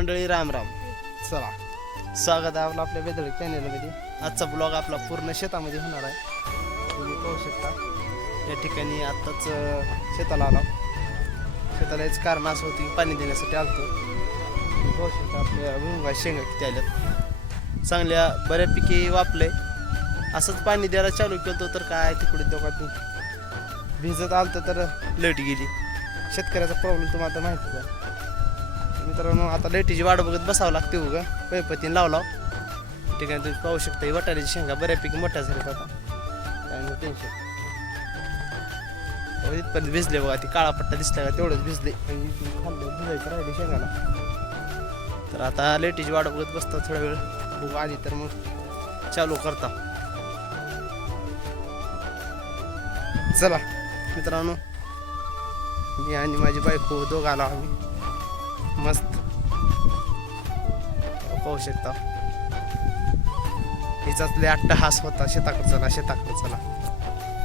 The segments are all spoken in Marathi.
मंडळी राम राम. चला. स्वागत आहे आपलं आपल्या बेदळ चॅनलमध्ये आजचा ब्लॉग आपला पूर्ण शेतामध्ये होणार आहे. तुम्ही पाहू शकता. या ठिकाणी आत्ताच शेताला आला. शेताला याच कारण असं होतं पाणी देण्यासाठी आलतो. तुम्ही पाहू शकता आपल्या भुंगा शेंगा किती आल्यात. चांगल्या बऱ्यापैकी वापलंय. असंच पाणी द्यायला चालू केलं तर काय तिकडे दोघांनी. भिजत आलतं तर लाइट गेली. शेतकऱ्याचा प्रॉब्लेम तुम्हाला आता माहितीच आहे. मित्रांनो आता लाईटीची वाट बघत बसावं लागते उगा. पैपतीन लावला लाव ठिकाणी तुम्ही पाहू शकता ही वटाण्याची शेंगा बऱ्यापैकी मोठ्या झाल्यात आता. काय मग टेन्शन इथपर्यंत भिजले बघा ती काळा पट्टा दिसला का तेवढंच भिजले. आणि खाल्लं भिजायचं राहिले शेंगाला. तर आता लेटीची वाट बघत बसता थोडा वेळ. बघू आली तर मग चालू करता. चला मित्रांनो. मी आणि माझी बायको दोघं आम्ही. मस्त. पाहू शकता. हिचाच लय अट्टा हास होता. शेताकडे चला शेताकडे चला.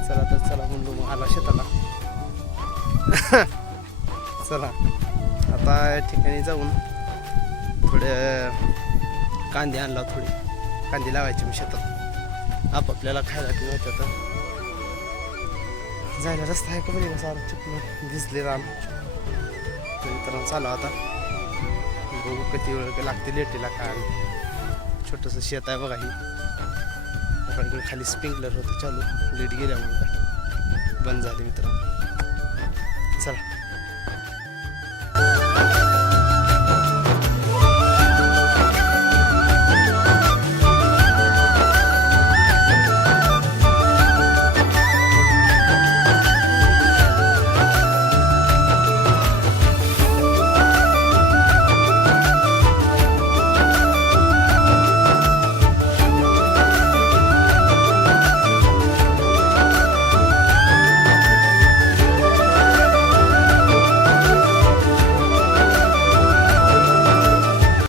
चला तर चला म्हणलो मग आला शेताला. चला. आता या ठिकाणी जाऊन थोडे कांदे आणला थोडे. कांदे लावायचे मी शेतात. आपापल्याला खायला किंवा तर जायला रस्ता आहे का बरी? कसा चुकून भिजले राम. तर मित्रांनो चालू आता. बघू किती वेळ लागते लेटीला काल छोटंसं शेत आहे बघा ही. बघा इकडे खाली स्प्रिंकलर होतं चालू. लेट गेल्यामुळे बंद झाले मित्रांनो. चला.